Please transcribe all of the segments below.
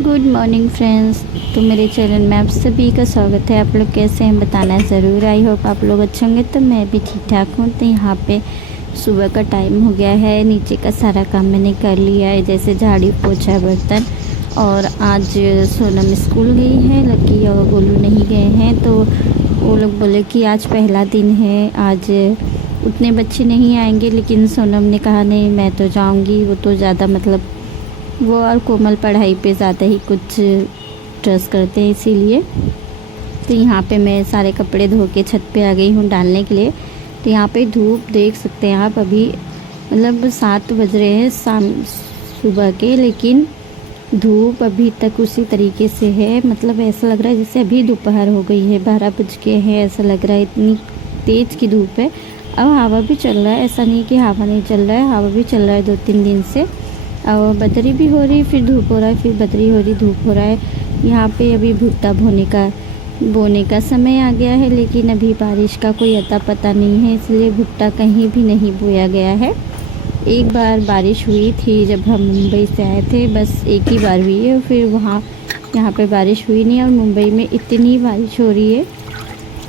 Good morning friends. तो मेरे channel में आप सभी का स्वागत है। आप लोग कैसे हैं बताना ज़रूर। आई होप आप लोग अच्छे होंगे। तो मैं भी ठीक ठाक हूँ। तो यहाँ पे सुबह का टाइम हो गया है। नीचे का सारा काम मैंने कर लिया है, जैसे झाड़ू पोछा बर्तन। और आज सोनम स्कूल गई है, लकी और गोलू नहीं गए हैं। तो वो लोग बोले कि आज पहला दिन है, आज उतने बच्चे नहीं आएंगे। लेकिन सोनम ने कहा नहीं, मैं तो जाऊँगी। वो तो ज़्यादा मतलब वो और कोमल पढ़ाई पे ज़्यादा ही कुछ ट्रस्ट करते हैं, इसीलिए। तो यहाँ पे मैं सारे कपड़े धो के छत पे आ गई हूँ डालने के लिए। तो यहाँ पे धूप देख सकते हैं आप, अभी मतलब 7 बज रहे हैं शाम सुबह के, लेकिन धूप अभी तक उसी तरीके से है। मतलब ऐसा लग रहा है जैसे अभी दोपहर हो गई है, 12 बज के हैं, ऐसा लग रहा है। इतनी तेज़ की धूप है। अब हवा भी चल रहा है, ऐसा नहीं कि हवा नहीं चल रहा है, हवा भी चल रहा है 2-3 दिन से। और बदरी भी हो रही, फिर धूप हो रहा है, फिर बदरी हो रही, धूप हो रहा है। यहाँ पे अभी भुट्टा बोने का समय आ गया है, लेकिन अभी बारिश का कोई अता पता नहीं है, इसलिए भुट्टा कहीं भी नहीं बोया गया है। एक बार बारिश हुई थी जब हम मुंबई से आए थे, बस एक ही बार हुई है, फिर यहाँ पे बारिश हुई नहीं। और मुंबई में इतनी बारिश हो रही है।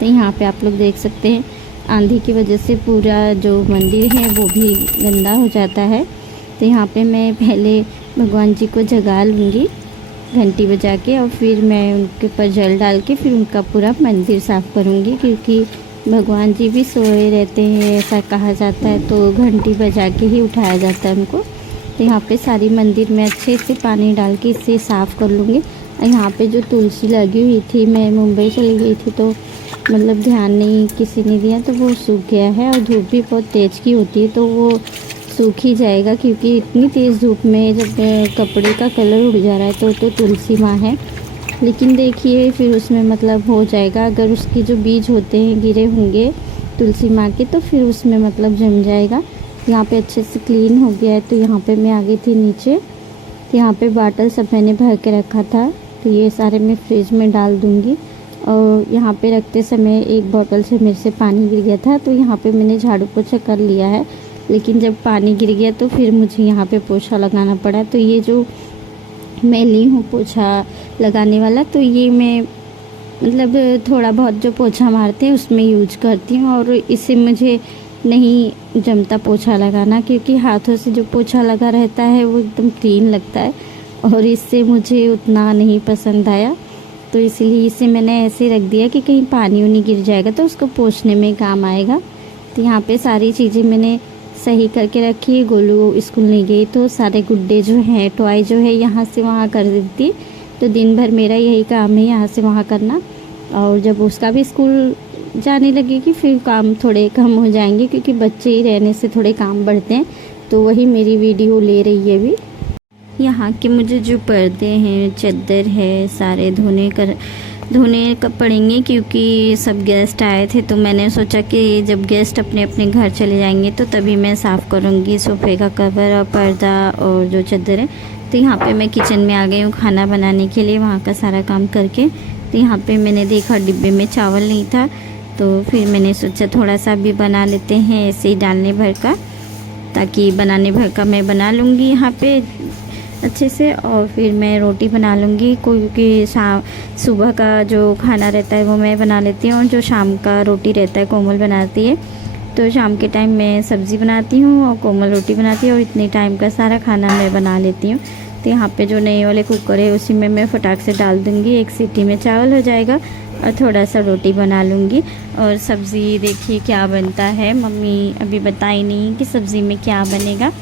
तो यहाँ पे आप लोग देख सकते हैं, आंधी की वजह से पूरा जो मंदिर है वो भी गंदा हो जाता है। तो यहाँ पे मैं पहले भगवान जी को जगा लूँगी घंटी बजा के, और फिर मैं उनके ऊपर जल डाल के फिर उनका पूरा मंदिर साफ़ करूँगी, क्योंकि भगवान जी भी सोए रहते हैं, ऐसा कहा जाता है। तो घंटी बजा के ही उठाया जाता है उनको। तो यहाँ पे सारी मंदिर में अच्छे से पानी डाल के इसे साफ़ कर लूँगी। और यहाँ पे जो तुलसी लगी हुई थी, मैं मुंबई चली गई थी तो मतलब ध्यान नहीं किसी ने दिया, तो वो सूख गया है। और धूप भी बहुत तेज़ की होती है, तो वो सूख ही जाएगा, क्योंकि इतनी तेज़ धूप में जब कपड़े का कलर उड़ जा रहा है तो तुलसी माँ है। लेकिन देखिए फिर उसमें मतलब हो जाएगा, अगर उसके जो बीज होते हैं गिरे होंगे तुलसी माँ के, तो फिर उसमें मतलब जम जाएगा। यहाँ पे अच्छे से क्लीन हो गया है। तो यहाँ पे मैं आ गई थी नीचे। तो यहाँ पे बॉटल सब मैंने भर के रखा था, तो ये सारे मैं फ्रिज में डाल दूँगी। और यहाँ पे रखते समय एक बोतल से मेरे से पानी गिर गया था, तो यहाँ पे मैंने झाड़ू पोछा कर लिया है। लेकिन जब पानी गिर गया तो फिर मुझे यहाँ पे पोछा लगाना पड़ा। तो ये जो मैं ली हूँ पोछा लगाने वाला, तो ये मैं मतलब थोड़ा बहुत जो पोछा मारते हैं उसमें यूज करती हूँ। और इससे मुझे नहीं जमता पोछा लगाना, क्योंकि हाथों से जो पोछा लगा रहता है वो एकदम क्लीन लगता है, और इससे मुझे उतना नहीं पसंद आया। तो इसलिए इसे मैंने ऐसे रख दिया कि कहीं पानी उनी गिर जाएगा तो उसको पोछने में काम आएगा। तो यहाँ पे सारी चीज़ें मैंने सही करके रखी है। गोलू स्कूल नहीं गई तो सारे गुड्डे जो हैं, टॉय जो है, यहाँ से वहाँ कर देती। तो दिन भर मेरा यही काम है, यहाँ से वहाँ करना। और जब उसका भी स्कूल जाने लगेगी फिर काम थोड़े कम हो जाएंगे, क्योंकि बच्चे ही रहने से थोड़े काम बढ़ते हैं। तो वही मेरी वीडियो ले रही है अभी। यहाँ के मुझे जो पर्दे हैं, चादर है, सारे धोने का पड़ेंगे, क्योंकि सब गेस्ट आए थे। तो मैंने सोचा कि जब गेस्ट अपने अपने घर चले जाएंगे तो तभी मैं साफ़ करूँगी सोफ़े का कवर और पर्दा और जो चादर है। तो यहाँ पे मैं किचन में आ गई हूँ खाना बनाने के लिए, वहाँ का सारा काम करके। तो यहाँ पे मैंने देखा डिब्बे में चावल नहीं था, तो फिर मैंने सोचा थोड़ा सा भी बना लेते हैं ऐसे ही डालने भर का, ताकि बनाने भर का मैं बना लूँगी यहाँ पे अच्छे से। और फिर मैं रोटी बना लूँगी, क्योंकि सुबह का जो खाना रहता है वो मैं बना लेती हूँ, और जो शाम का रोटी रहता है कोमल बनाती है। तो शाम के टाइम मैं सब्ज़ी बनाती हूँ और कोमल रोटी बनाती है, और इतने टाइम का सारा खाना मैं बना लेती हूँ। तो यहाँ पे जो नए वाले कुकर है उसी में मैं फटाक से डाल दूँगी, एक सीटी में चावल हो जाएगा, और थोड़ा सा रोटी बना लूँगी। और सब्ज़ी देखिए क्या बनता है, मम्मी अभी बताई नहीं कि सब्ज़ी में क्या बनेगा।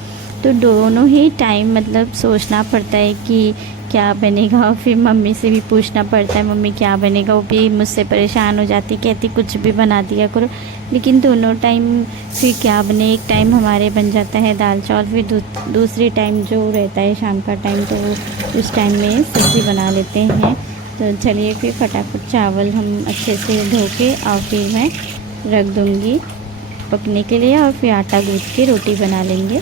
तो दोनों ही टाइम मतलब सोचना पड़ता है कि क्या बनेगा, और फिर मम्मी से भी पूछना पड़ता है मम्मी क्या बनेगा। वो भी मुझसे परेशान हो जाती, कहती कुछ भी बना दिया करो। लेकिन दोनों टाइम फिर क्या बने, एक टाइम हमारे बन जाता है दाल चावल, फिर दूसरी टाइम जो रहता है शाम का टाइम, तो उस टाइम में सब्ज़ी बना लेते हैं। तो चलिए फिर फटाफट चावल हम अच्छे से धो के और फिर मैं रख दूँगी पकने के लिए, और फिर आटा गूँथ के रोटी बना लेंगे।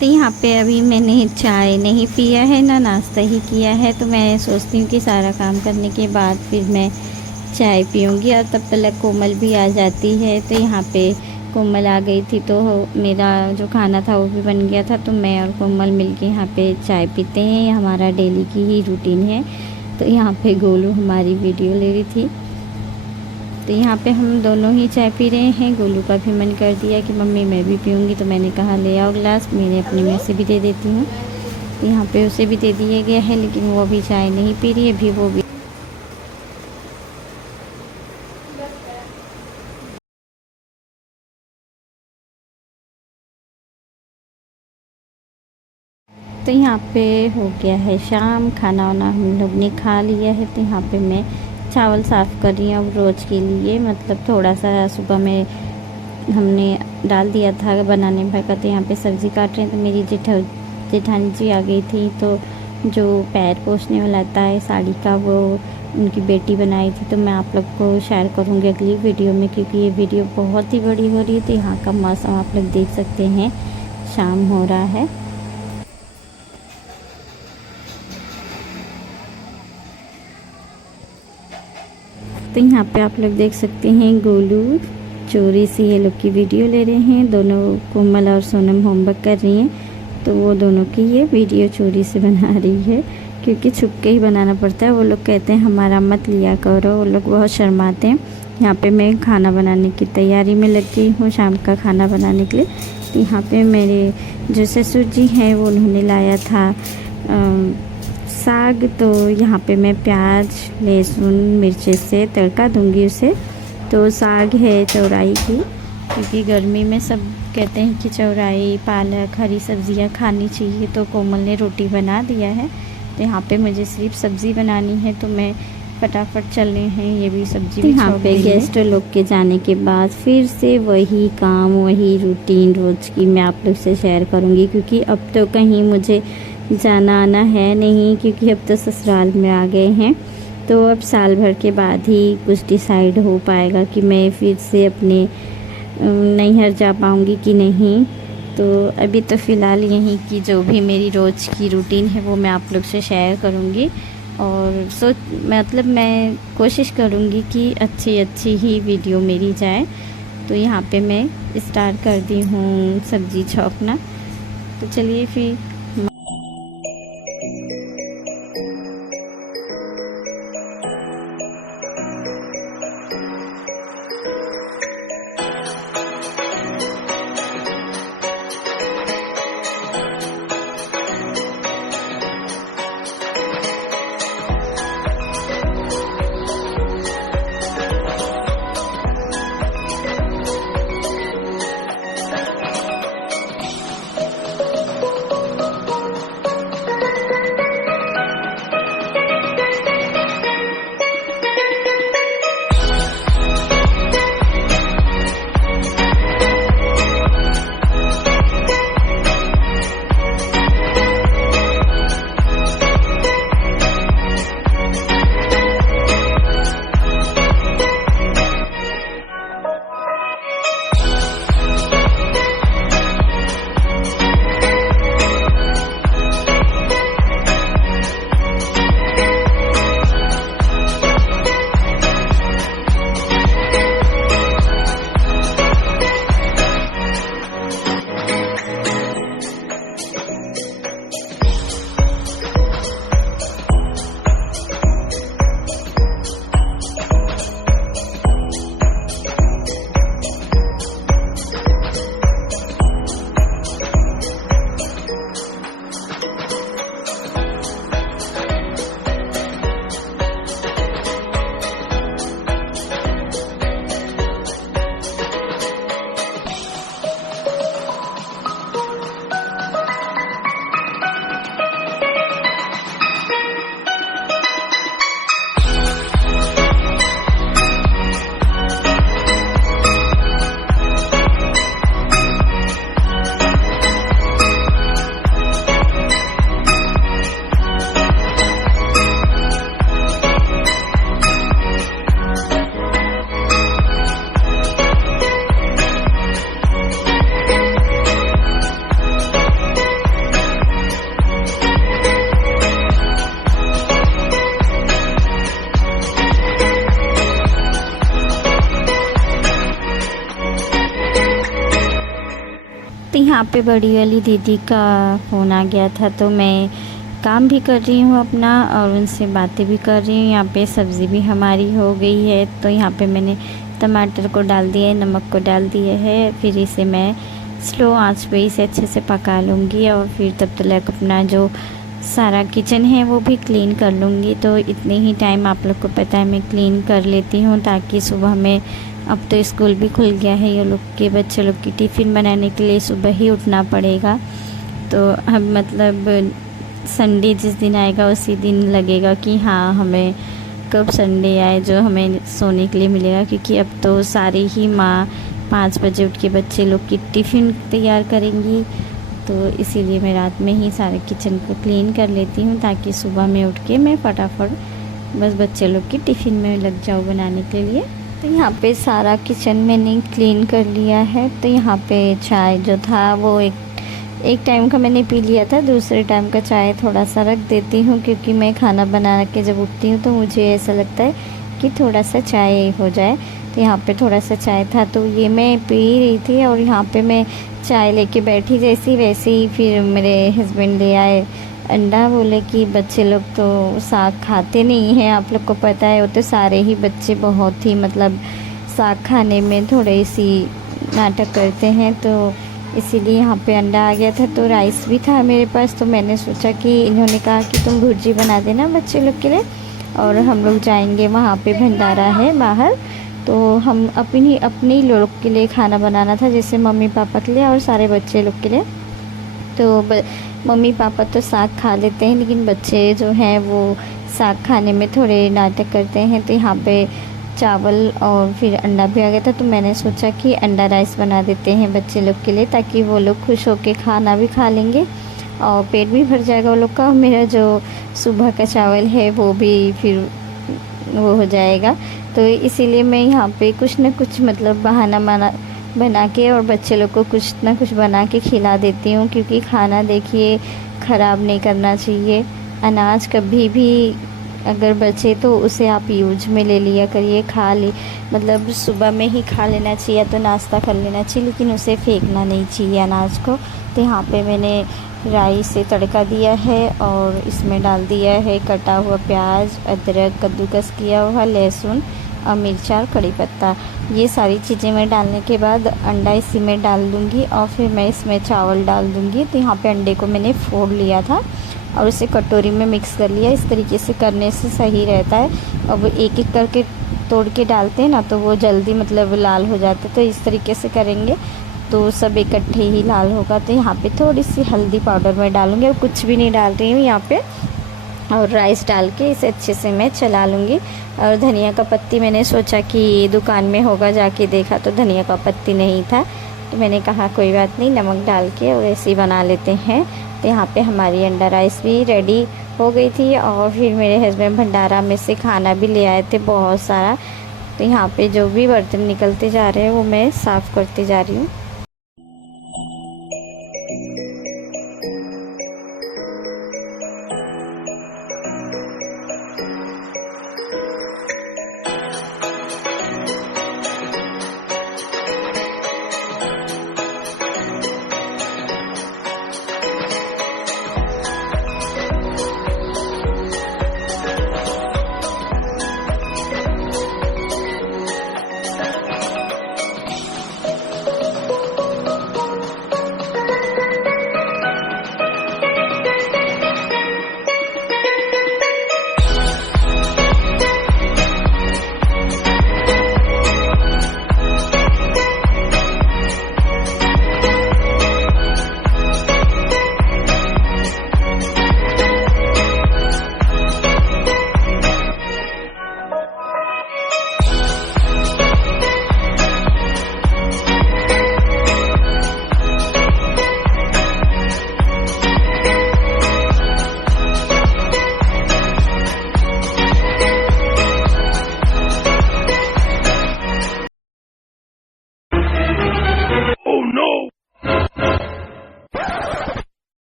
तो यहाँ पे अभी मैंने चाय नहीं पिया है ना नाश्ता ही किया है, तो मैं सोचती हूँ कि सारा काम करने के बाद फिर मैं चाय पीऊँगी और तब तक कोमल भी आ जाती है। तो यहाँ पे कोमल आ गई थी तो मेरा जो खाना था वो भी बन गया था, तो मैं और कोमल मिलके यहाँ पे चाय पीते हैं। ये हमारा डेली की ही रूटीन है। तो यहाँ पे गोलू हमारी वीडियो ले रही थी, तो यहाँ पे हम दोनों ही चाय पी रहे हैं। गोलू का भी मन कर दिया कि मम्मी मैं भी पीऊँगी, तो मैंने कहा ले आओ ग्लास, मैंने अपने में से भी दे देती हूँ। तो यहाँ पे उसे भी दे दिया गया है, लेकिन वो अभी चाय नहीं पी रही है, अभी वो भी तो यहाँ पे हो गया है शाम, खाना वाना हम लोग ने खा लिया है। तो यहाँ पे मैं चावल साफ़ कर रही हूँ अब रोज़ के लिए, मतलब थोड़ा सा सुबह में हमने डाल दिया था बनाने में का। तो यहाँ पे सब्ज़ी काट रहे हैं, तो मेरी जेठानी जी आ गई थी, तो जो पैर पोंछने वाला आता है साड़ी का वो उनकी बेटी बनाई थी। तो मैं आप लोग को शेयर करूँगी अगली वीडियो में, क्योंकि ये वीडियो बहुत ही बड़ी हो रही है। तो यहाँ का मौसम आप लोग देख सकते हैं, शाम हो रहा है। तो यहाँ पे आप लोग देख सकते हैं गोलू चोरी से ये लोग की वीडियो ले रहे हैं। दोनों कोमल और सोनम होमवर्क कर रही हैं, तो वो दोनों की ये वीडियो चोरी से बना रही है, क्योंकि छुप के ही बनाना पड़ता है। वो लोग कहते हैं हमारा मत लिया करो, वो लोग बहुत शर्माते हैं। यहाँ पे मैं खाना बनाने की तैयारी में लग गई हूँ, शाम का खाना बनाने के लिए। तो यहाँ पे मेरे जो ससुर जी हैं वो उन्होंने लाया था साग, तो यहाँ पे मैं प्याज लहसुन मिर्ची से तड़का दूंगी उसे। तो साग है चौराई की, क्योंकि गर्मी में सब कहते हैं कि चौराई पालक हरी सब्जियां खानी चाहिए, तो कोमल ने रोटी बना दिया है। तो यहाँ पे मुझे सिर्फ सब्ज़ी बनानी है, तो मैं फटाफट चल रहे हैं ये भी सब्ज़ी भी। यहाँ पे गेस्ट लोग के जाने के बाद फिर से वही काम वही रूटीन रोज़ की मैं आप लोग से शेयर करूँगी, क्योंकि अब तो कहीं मुझे जाना आना है नहीं, क्योंकि अब तो ससुराल में आ गए हैं। तो अब साल भर के बाद ही कुछ डिसाइड हो पाएगा कि मैं फिर से अपने नैहर जा पाऊँगी कि नहीं। तो अभी तो फ़िलहाल यहीं की जो भी मेरी रोज़ की रूटीन है वो मैं आप लोग से शेयर करूँगी, और मतलब मैं कोशिश करूँगी कि अच्छी ही वीडियो मेरी जाए। तो यहाँ पे मैं स्टार्ट कर दी हूँ सब्ज़ी छौंकना। तो चलिए फिर तो यहाँ पे बड़ी वाली दीदी का फ़ोन आ गया था, तो मैं काम भी कर रही हूँ अपना और उनसे बातें भी कर रही हूँ। यहाँ पे सब्ज़ी भी हमारी हो गई है, तो यहाँ पे मैंने टमाटर को डाल दिया है, नमक को डाल दिया है। फिर इसे मैं स्लो आंच पे इसे अच्छे से पका लूँगी और फिर तब तक अपना जो सारा किचन है वो भी क्लीन कर लूँगी। तो इतने ही टाइम आप लोग को पता है मैं क्लीन कर लेती हूँ, ताकि सुबह में, अब तो स्कूल भी खुल गया है, ये लोग के बच्चे लोग की टिफ़िन बनाने के लिए सुबह ही उठना पड़ेगा। तो हम मतलब संडे जिस दिन आएगा उसी दिन लगेगा कि हाँ हमें कब संडे आए जो हमें सोने के लिए मिलेगा, क्योंकि अब तो सारी ही माँ 5 बजे उठ के बच्चे लोग की टिफ़िन तैयार करेंगी। तो इसीलिए मैं रात में ही सारे किचन को क्लीन कर लेती हूँ, ताकि सुबह में उठ के मैं फटाफट बस बच्चे लोग की टिफ़िन में लग जाऊँ बनाने के लिए। तो यहाँ पे सारा किचन मैंने क्लीन कर लिया है। तो यहाँ पे चाय जो था वो एक टाइम का मैंने पी लिया था, दूसरे टाइम का चाय थोड़ा सा रख देती हूँ, क्योंकि मैं खाना बना के जब उठती हूँ तो मुझे ऐसा लगता है कि थोड़ा सा चाय हो जाए। तो यहाँ पे थोड़ा सा चाय था तो ये मैं पी रही थी, और यहाँ पे मैं चाय लेके बैठी जैसी वैसे ही फिर मेरे हस्बैंड ले आए अंडा। बोले कि बच्चे लोग तो साग खाते नहीं हैं, आप लोग को पता है, वो तो सारे ही बच्चे बहुत ही मतलब साग खाने में थोड़े सी नाटक करते हैं। तो इसीलिए यहाँ पे अंडा आ गया था, तो राइस भी था मेरे पास। तो मैंने सोचा कि इन्होंने कहा कि तुम भुर्जी बना देना बच्चे लोग के लिए, और हम लोग जाएंगे वहाँ पे भंडारा है बाहर, तो हम अपने लोग के लिए खाना बनाना था, जैसे मम्मी पापा के लिए और सारे बच्चे लोग के लिए। तो मम्मी पापा तो साग खा लेते हैं, लेकिन बच्चे जो हैं वो साग खाने में थोड़े नाटक करते हैं। तो यहाँ पे चावल और फिर अंडा भी आ गया था, तो मैंने सोचा कि अंडा राइस बना देते हैं बच्चे लोग के लिए, ताकि वो लोग खुश होकर खाना भी खा लेंगे और पेट भी भर जाएगा वो लोग का। और मेरा जो सुबह का चावल है वो भी फिर वो हो जाएगा। तो इसीलिए मैं यहाँ पे कुछ ना कुछ मतलब बहाना बना के और बच्चे लोग को कुछ ना कुछ बना के खिला देती हूँ, क्योंकि खाना देखिए ख़राब नहीं करना चाहिए। अनाज कभी भी अगर बचे तो उसे आप यूज में ले लिया करिए, खा ले मतलब सुबह में ही खा लेना चाहिए, तो नाश्ता कर लेना चाहिए, लेकिन उसे फेंकना नहीं चाहिए अनाज को। तो यहाँ पे मैंने राइस से तड़का दिया है और इसमें डाल दिया है कटा हुआ प्याज, अदरक, कद्दूकस किया हुआ लहसुन और मिर्चा और कड़ी पत्ता। ये सारी चीज़ें मैं डालने के बाद अंडा इसी में डाल दूँगी और फिर मैं इसमें चावल डाल दूँगी। तो यहाँ पे अंडे को मैंने फोड़ लिया था और उसे कटोरी में मिक्स कर लिया। इस तरीके से करने से सही रहता है। अब एक एक करके तोड़ के डालते हैं ना तो वो जल्दी मतलब लाल हो जाते, तो इस तरीके से करेंगे तो सब इकट्ठे ही लाल होगा। तो यहाँ पे थोड़ी सी हल्दी पाउडर मैं डालूँगी और कुछ भी नहीं डाल रही हूँ यहाँ पे, और राइस डाल के इसे अच्छे से मैं चला लूँगी। और धनिया का पत्ती मैंने सोचा कि दुकान में होगा, जाके देखा तो धनिया का पत्ती नहीं था, तो मैंने कहा कोई बात नहीं, नमक डाल के और ऐसे ही बना लेते हैं। तो यहाँ पे हमारी अंडा राइस भी रेडी हो गई थी और फिर मेरे हस्बैंड भंडारा में से खाना भी ले आए थे बहुत सारा। तो यहाँ पे जो भी बर्तन निकलते जा रहे हैं वो मैं साफ़ करते जा रही हूँ।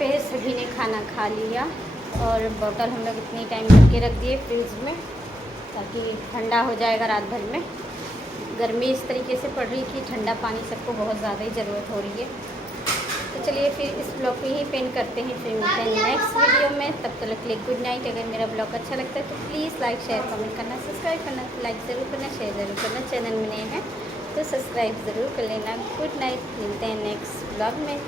पे सभी ने खाना खा लिया और बोतल हम लोग इतनी टाइम रख के रख दिए फ्रिज में ताकि ठंडा हो जाएगा रात भर में। गर्मी इस तरीके से पड़ रही कि ठंडा पानी सबको बहुत ज़्यादा ही ज़रूरत हो रही है। तो चलिए फिर इस ब्लॉग में ही पेंड करते हैं, फिर मिलते हैं नेक्स्ट वीडियो में। तब तक के लिए गुड नाइट। अगर मेरा ब्लॉग अच्छा लगता है तो प्लीज़ लाइक शेयर कमेंट करना, सब्सक्राइब करना, लाइक ज़रूर करना, शेयर ज़रूर करना। चैनल में नए हैं तो सब्सक्राइब ज़रूर कर लेना। गुड नाइट, मिलते हैं नेक्स्ट ब्लॉग में।